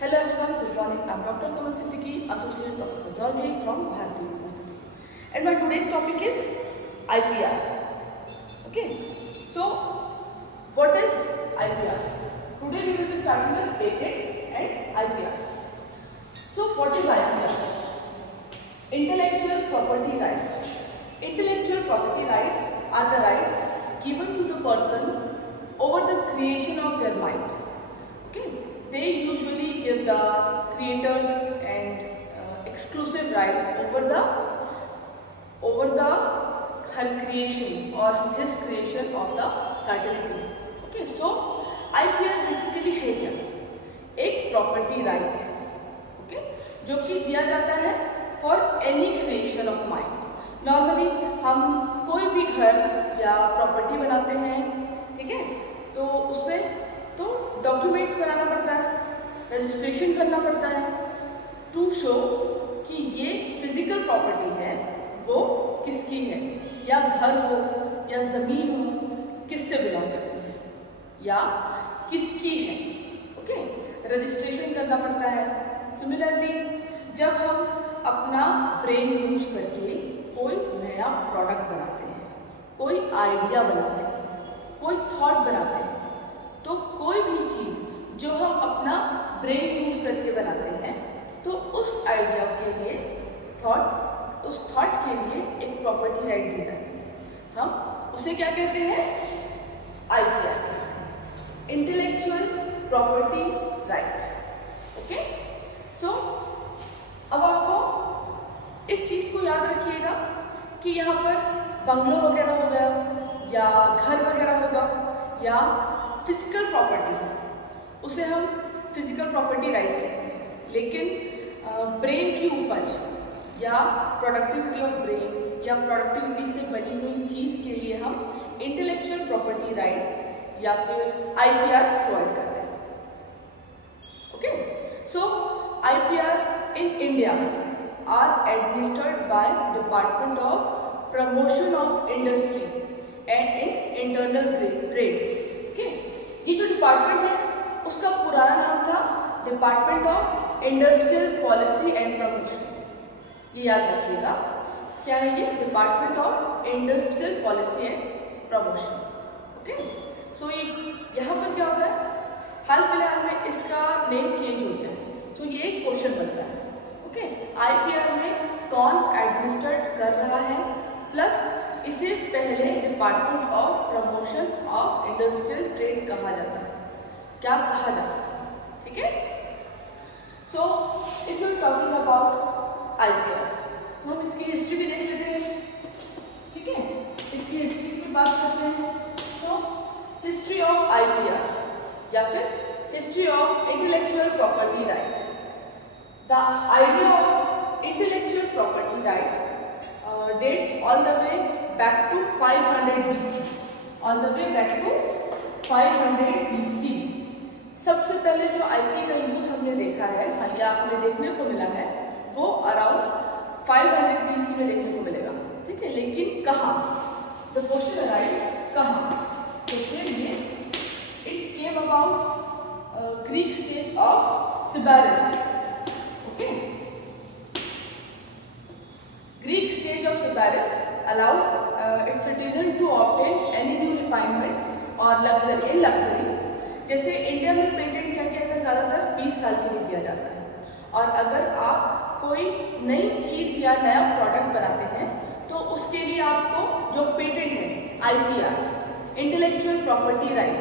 Hello everyone, good morning. I'm Dr. Saman Siddiqui, Associate Professor Zoology from Bharati University. And my today's topic is IPR. Okay, so what is IPR? Today we will be starting with patent and IPR. So what is IPR? Intellectual property rights. Intellectual property rights are the rights given to the person over the creation of their mind. Okay, they usually give the creators and exclusive right over the her creation or his creation of the certain. Okay, so IPR basically है क्या? एक property right है, okay, जो कि दिया जाता है for any creation of mind. Normally हम कोई भी घर या प्रॉपर्टी बनाते हैं, ठीक है, तो उसमें तो डॉक्यूमेंट्स बनाना पड़ता है, रजिस्ट्रेशन करना पड़ता है टू शो कि ये फिजिकल प्रॉपर्टी है, वो किसकी है, या घर हो या ज़मीन हो, किससे बिलोंग करती है या किसकी है। ओके, रजिस्ट्रेशन करना पड़ता है। सिमिलरली जब हम अपना ब्रेन यूज करके कोई नया प्रोडक्ट बनाते हैं, कोई आइडिया बनाते हैं, कोई थॉट बनाते हैं, तो कोई भी चीज़ जो हम अपना ब्रेन यूज करके बनाते हैं, तो उस आइडिया के लिए उस थॉट के लिए एक प्रॉपर्टी राइट दी जाती है। हम उसे क्या कहते हैं? IPR कहते हैं, इंटेलेक्चुअल प्रॉपर्टी राइट। ओके, सो अब आपको इस चीज़ को याद रखिएगा कि यहाँ पर बंगलो वगैरह हो गया या घर वगैरह होगा या फिजिकल प्रॉपर्टी है, उसे हम फिजिकल प्रॉपर्टी राइट कहते हैं। लेकिन ब्रेन की उपज या प्रोडक्टिविटी ऑफ ब्रेन या प्रोडक्टिविटी से बनी हुई चीज़ के लिए हम इंटेलेक्चुअल प्रॉपर्टी राइट या फिर IPR प्रोवाइड करते हैं। Okay, so IPR in India are administered by department of promotion of industry and in internal trade. Okay, ये जो डिपार्टमेंट है उसका पुराना नाम था department of industrial policy and promotion. ये याद रखिएगा, क्या है ये? Department of industrial policy and promotion. Okay, so ये यहाँ पर क्या होता है, हाल फिलहाल में इसका नेम चेंज हो गया है। सो ये एक क्वेश्चन बनता है, ओके, IPR में कौन एडमिनिस्ट्रेट कर रहा है, प्लस इसे पहले department of promotion of industrial trade कहा जाता है। क्या कहा जाता है? ठीक है। So if you talking about IPR, तो हम इसकी हिस्ट्री भी देख लेते हैं, ठीक है, इसकी हिस्ट्री की बात करते हैं। सो हिस्ट्री ऑफ IPR या फिर history of intellectual property right. The idea of intellectual property right dates all the way back to 500 BC, all the way back to 500 BC। सबसे पहले जो IP का यूज हमने देखा है या हमें देखने को मिला है वो अराउंड 500 BC में देखने को मिलेगा, ठीक है, लेकिन कहाँ? द क्वेश्चन अराइज कहाँ? तो फिर ये it came about Greek state of Sybaris. Okay, Greek state of Sybaris allowed its citizen to obtain any new refinement or luxury in luxury। जैसे इंडिया में पेटेंट क्या कहता है, ज़्यादातर 20 साल के लिए दिया जाता है, और अगर आप कोई नई चीज़ या नया प्रोडक्ट बनाते हैं तो उसके लिए आपको जो पेटेंट है IPR इंटेलेक्चुअल प्रॉपर्टी राइट,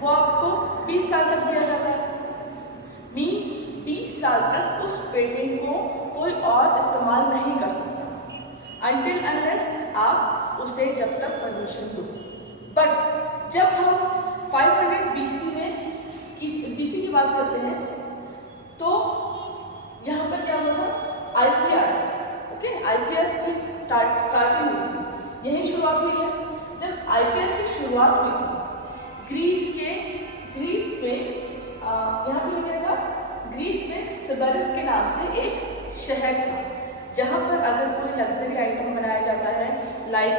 वो आपको 20 साल तक दिया जाता है। मीन्स 20 साल तक उस पेटेंट को कोई और इस्तेमाल नहीं कर सकता अनटिल अनलेस आप उसे जब तक परमिशन दो। बट जब हम 500 BC की बात करते हैं तो यहाँ पर क्या हुआ था? IPR, ओके, IPR की स्टार्टिंग हुई थी, यही शुरुआत हुई है। जब IPR की शुरुआत हुई थी ग्रीस में यहाँ पे क्या था, ग्रीस में सिबारिस के नाम से एक शहर था, जहाँ पर अगर कोई लग्जरी आइटम बनाया जाता है like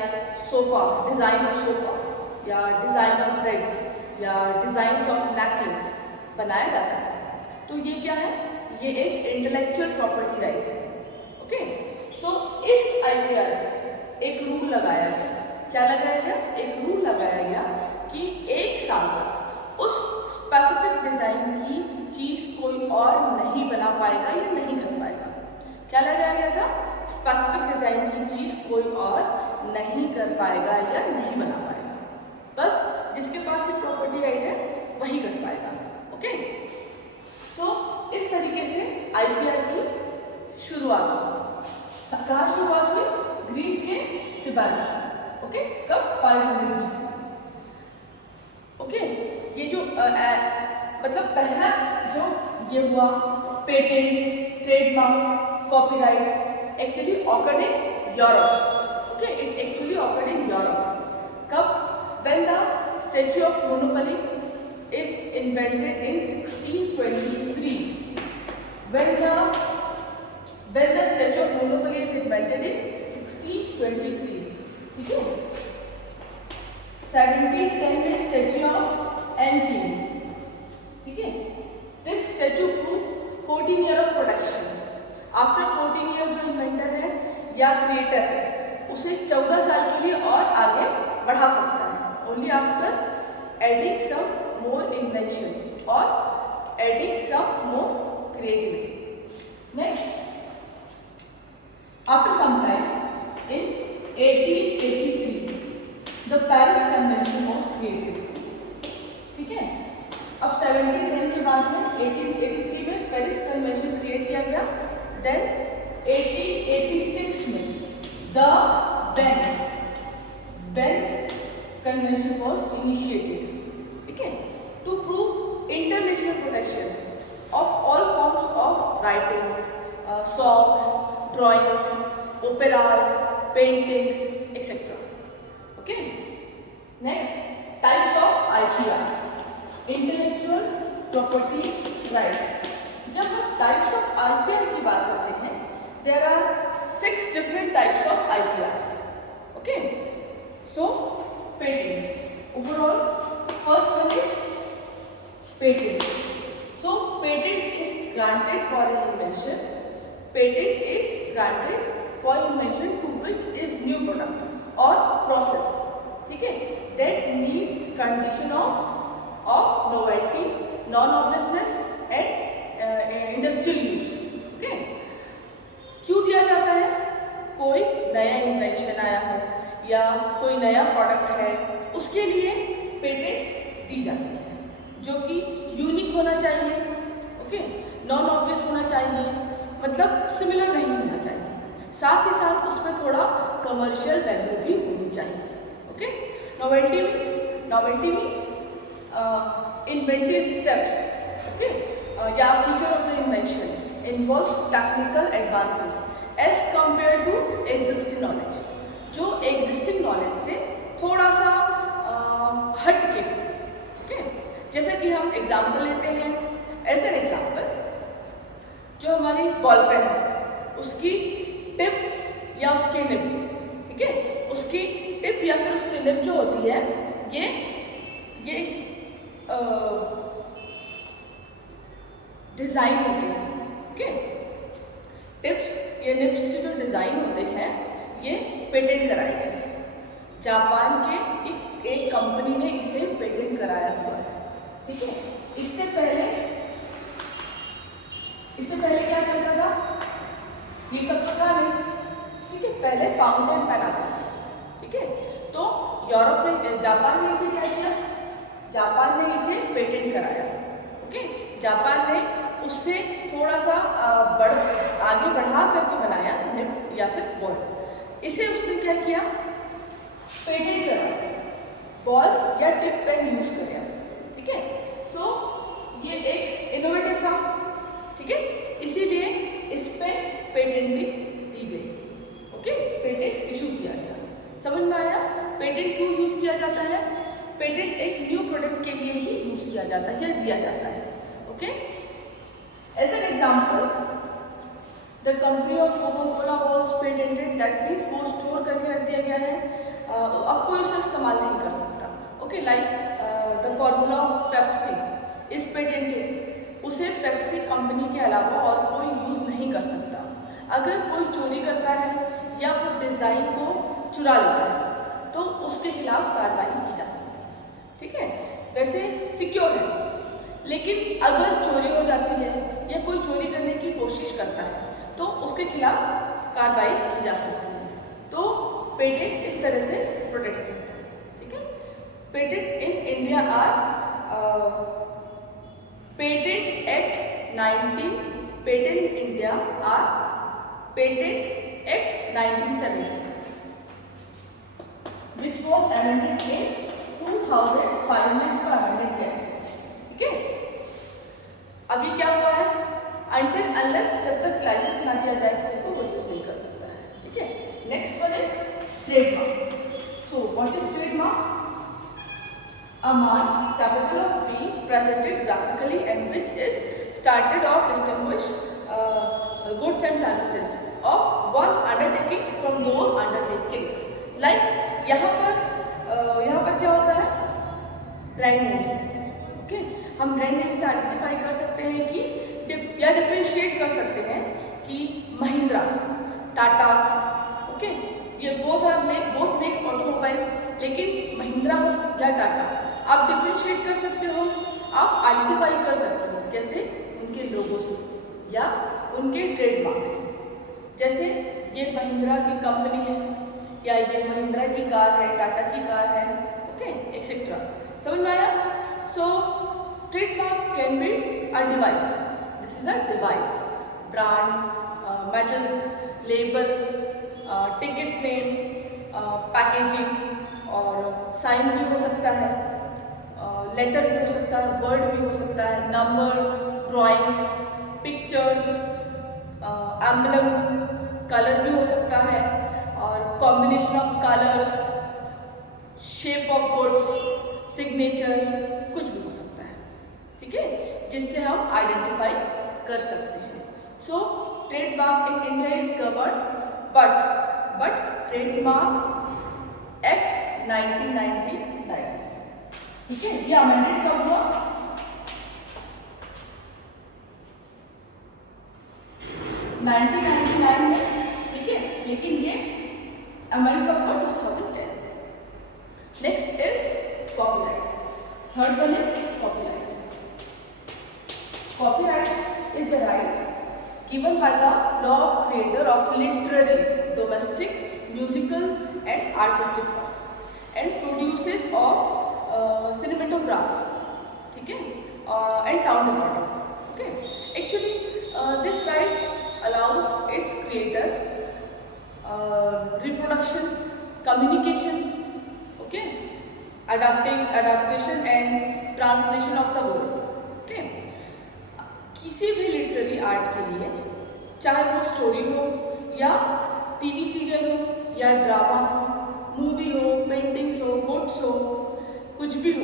sofa, design of sofa या डिज़ाइन ऑफ बेड्स या डिज़ाइंस ऑफ नेकलेस बनाया जाता था, तो ये क्या है, ये एक इंटेलेक्चुअल प्रॉपर्टी राइट है। ओके, सो इस IPR में एक रूल लगाया गया। क्या लगाया गया? एक रूल लगाया गया कि 1 साल तक उस स्पेसिफिक डिजाइन की चीज कोई और नहीं बना पाएगा या नहीं कर पाएगा। क्या लगाया गया था? स्पेसिफिक डिजाइन की चीज कोई और नहीं कर पाएगा या नहीं बना पाएगा, बस जिसके पास ये प्रॉपर्टी राइट है वही कर पाएगा। ओके, सो इस तरीके से IPR की शुरुआत हुई। कहाँ शुरुआत हुई? ग्रीस के सिबारिस में। ओके, कब? 500 BC। ओके, ये जो मतलब पहला जो ये हुआ patent, trademarks, copyright actually occurred in Europe. Okay, it actually occurred in Europe. कब? When the statue of monopoly is invented in 1623. When the statue of monopoly is invented in 1623, ठीक है। 1710 में स्टैच्यू ऑफ एंकिन, ठीक है। This statue proof 14 year of production. After 14 year जो inventor है या creator है उसे 14 साल के लिए और आगे बढ़ा सकता है, only after adding some more invention or adding some more creativity. Next, after some time in 1883 the Paris Convention was created. ठीक है, अब 1710 के बाद में 1883 में पेरिस कन्वेंशन क्रिएट किया गया। देन 1886 में the Ben convention was initiated, ठीक है, to prove international protection of all forms of writing, songs, drawings, operas, paintings, etc. Okay. Next, types of IPR, intellectual property right. जब हम types of IPR की बात करते हैं, there are 6 different types of IPR. Okay. So, patents. Overall, first one is patent. So patent is granted for an invention. Patent is granted for invention to which is new product or process, ठीक है, that meets condition of novelty, non-obviousness and industrial use. okay, क्यों दिया जाता है? कोई नया invention आया हो या कोई नया प्रोडक्ट है उसके लिए पेटेंट दी जाती है, जो कि यूनिक होना चाहिए, ओके, नॉन ऑब्वियस होना चाहिए, मतलब सिमिलर नहीं होना चाहिए, साथ ही साथ उसमें थोड़ा कमर्शियल वैल्यू भी होनी चाहिए। Okay, novelty means inventive steps, okay, या feature of the invention involves technical advances as compare to existing knowledge, जो एग्जिस्टिंग नॉलेज से थोड़ा सा हट के, ओके, जैसे कि हम एग्जाम्पल लेते हैं, एज एन एग्जाम्पल जो हमारी बॉल पेन है उसकी टिप या उसकी निब, ठीक है, उसकी टिप या फिर उसकी निब जो होती है ये डिज़ाइन होते हैं, ओके, टिप्स या निब्स के जो डिज़ाइन होते हैं ये पेटेंट कराए गए हैं। जापान के एक कंपनी ने इसे पेटेंट कराया हुआ है, ठीक है। इससे पहले क्या चलता था? ये सब तो था नहीं, ठीक है, पहले फाउंटेन पेन आता था, ठीक है। तो जापान ने इसे क्या किया? जापान ने इसे पेटेंट कराया, ओके। जापान ने उससे थोड़ा सा आगे बढ़ा करके बनाया निब या फिर बॉल, इसे उसने क्या किया? पेटेंट कराया, बॉल या टिप पेन यूज किया, ठीक है। सो ये एक इनोवेटिव था, ठीक है, इसीलिए इस पे पेटेंट भी दी गई, ओके, पेटेंट इशू किया गया। समझ में आया पेटेंट क्यों यूज किया जाता है? पेटेंट एक न्यू प्रोडक्ट के लिए ही यूज किया जाता है या दिया जाता है, okay. As an example, the company of Coca Cola was patented, that means वो स्टोर करके रख दिया गया है, अब कोई उसे इस्तेमाल नहीं कर सकता, okay. Like the formula of Pepsi is patented, उसे पेप्सी अगर कोई चोरी करता है या वो डिज़ाइन को चुरा लेता है तो उसके खिलाफ कार्रवाई की जा सकती है। ठीक है, वैसे सिक्योर है, लेकिन अगर चोरी हो जाती है या कोई चोरी करने की कोशिश करता है तो उसके खिलाफ कार्रवाई की जा सकती है। तो पेटेंट इस तरह से प्रोटेक्ट करता है। ठीक है, patent in India or patent act 19, patent in India or patent act 1970 which was amended in 2005 में इसको अमेंडेड किया गया। ठीक है, अभी क्या हुआ है, until unless जब तक लाइसेंस ना दिया जाए किसी को वो यूज नहीं कर सकता है। ठीक है, next one is trademark. So what is trademark? A mark capable of being presented graphically and which is started or distinguish goods and services of one undertaking from those undertakings. Like यहाँ पर क्या होता है, brand names. Okay, हम brand name से identify कर सकते हैं कि या डिफ्रेंशिएट कर सकते हैं कि महिंद्रा, टाटा, ओके, ये बोथ मेक्स ऑटोमोबाइल्स, लेकिन महिंद्रा हो या टाटा आप डिफ्रेंशिएट कर सकते हो, आप आइडेंटिफाई कर सकते हो। कैसे? उनके लोगो से या उनके ट्रेडमार्क से। जैसे ये महिंद्रा की कंपनी है या ये महिंद्रा की कार है, टाटा की कार है, ओके, एक्सेट्रा। समझ में आया? So trademark can be a device, this is a device, brand, metal, label, tickets name, packaging और साइन भी हो सकता है, लेटर भी हो सकता है, वर्ड भी हो सकता है, numbers, drawings, pictures, emblem, colour भी हो सकता है और combination of colours, shape of goods, signature, कुछ भी हो सकता है। ठीक है, जिससे हम आइडेंटिफाई कर सकते हैं। So trademark in India is govern but trademark act 1999। ठीक है, ये अमेंडेड कब हुआ? 1999 में। ठीक है, लेकिन ये अमेंड कब हुआ? 2010। Next is copyright. Third one is copyright. Copyright is the right given by the law of creator of literary, domestic, musical and artistic work and produces of cinematograph, ठीक है, and sound recordings. Okay, actually this rights allows its creator reproduction, communication, okay, adaptation and translation of the work. Okay, किसी भी literary art के लिए, चाहे वो story हो या टीवी सीरियल हो या ड्रामा हो, मूवी हो, पेंटिंग्स हो, बुक्स हो, कुछ भी हो,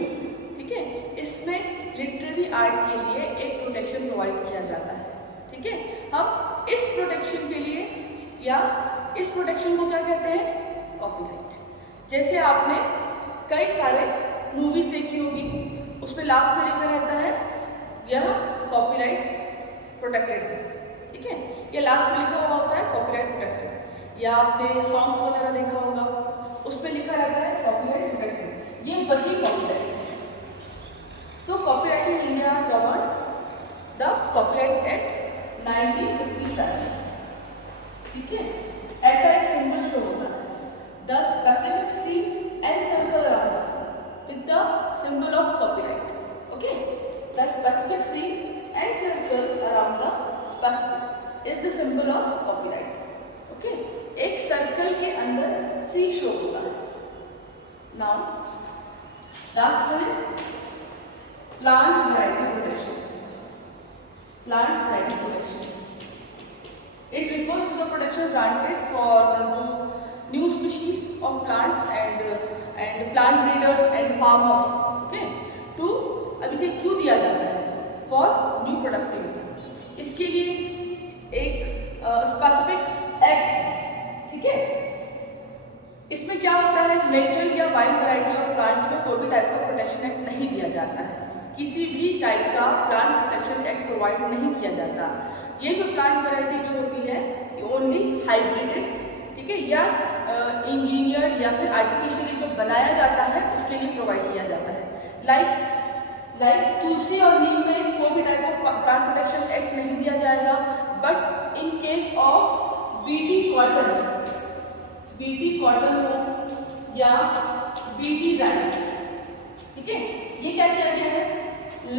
ठीक है, इसमें लिटरेरी आर्ट के लिए एक प्रोटेक्शन प्रोवाइड किया जाता है। ठीक है, हम इस प्रोटेक्शन के लिए या इस प्रोटेक्शन को क्या कहते हैं? कॉपीराइट। जैसे आपने कई सारे मूवीज देखी होगी, उसमें लास्ट में लिखा रहता है यह कॉपीराइट प्रोटेक्टेड है। ठीक है, ये लास्ट में लिखा हुआ होता है कॉपीराइट प्रोटेक्टेड। या आपने सॉन्ग्स वगैरह देखा होगा, उसमें लिखा रहता है कॉपीराइट प्रोटेक्टेड, ये वही कॉपीराइट है। So copyright in India govern the copyright act 1957। ठीक है, ऐसा एक सिंबल शो होता है, the specific C and circle around the C with the symbol of copyright. Okay, the specific C and circle around the specific is the symbol of copyright. Okay, एक circle के अंदर C show होता है। Now last one is plant variety protection. Plant variety protection, it refers to the protection granted for new species of plants and plant breeders and farmers. Okay, to अब इसे क्यों दिया जाता है? For new productivity. इसके लिए एक specific act है। ठीक है, इसमें क्या होता है, नेचुरल या वाइल्ड वैरायटी ऑफ प्लांट्स में कोई भी टाइप का प्रोटेक्शन एक्ट नहीं दिया जाता है। किसी भी टाइप का प्लांट प्रोटेक्शन एक्ट प्रोवाइड नहीं किया जाता। ये जो प्लांट वैरायटी जो होती है ये ओनली हाइब्रिडेड, ठीक है, या इंजीनियर्ड या फिर आर्टिफिशियली जो बनाया जाता है उसके लिए प्रोवाइड किया जाता है। लाइक तुलसी और नीम में कोई भी type of plant protection act नहीं दिया जाएगा, but in case of BT cotton हो या बीटी राइस, ठीक है, ये क्या किया गया है,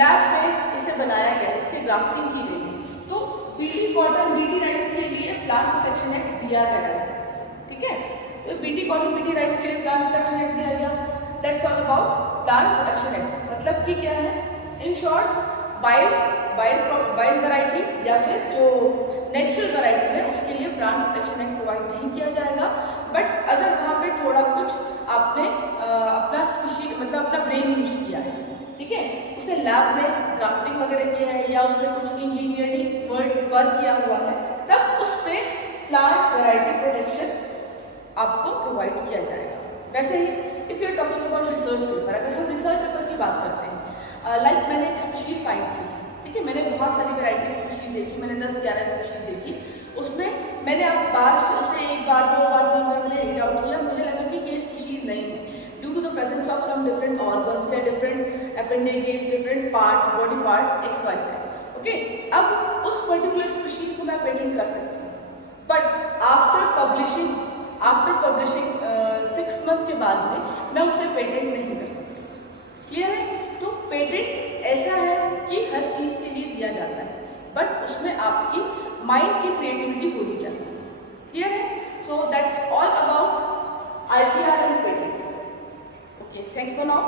लैब में इसे बनाया गया है, इसकी ग्राफ्टिंग की गई है। तो बीटी कॉटन बीटी राइस के लिए प्लांट प्रोटेक्शन एक्ट दिया गया है, ठीक है। तो बीटी कॉटन बीटी राइस के लिए प्लांट प्रोटेक्शन एक्ट दिया गया। That's all about plant protection act. मतलब कि क्या है, इन शॉर्ट वाइल्ड वैरायटी या फिर जो नेचुरल वैरायटी है उसके लिए प्लांट प्रोटेक्शन एक्ट प्रोवाइड नहीं किया जाएगा। बट अगर वहाँ पे थोड़ा कुछ आपने अपना स्पीशीज मतलब अपना ब्रेन यूज किया है, ठीक है, उसे लैब में ग्राफ्टिंग वगैरह किया है या उसमें कुछ इंजीनियरिंग वर्क किया हुआ है, तब उस पर प्लांट वैरायटी प्रोटेक्शन आपको प्रोवाइड किया जाएगा। वैसे ही if you are talking about research paper, अगर हम रिसर्च पेपर की बात करते हैं, लाइक मैंने एक स्पीशीज फाइंड की, ठीक है, मैंने बहुत सारी वैरायटी स्पीशीज देखी, मैंने 10-11 स्पीशीज देखी, उसमें मैंने अब बार से उसे 1 बार 2 बार 3 बार मैंने रीड आउट किया, मुझे लगा कि ये स्पीशीज नहीं है due to the presence of some different organs या different appendages, different parts, body parts XYZ। Okay, अब उस पर्टिकुलर स्पीशीज को मैं पेटेंट कर सकती हूँ, बट आफ्टर पब्लिशिंग 6 मंथ के बाद में मैं उसे पेटेंट नहीं कर सकती। क्लियर है? तो पेटेंट ऐसा है कि हर चीज़ के लिए दिया जाता है, बट उसमें आपकी माइंड की क्रिएटिविटी होनी चाहिए। क्लियर है? So that's all about IPR and patent. Okay, thanks for now.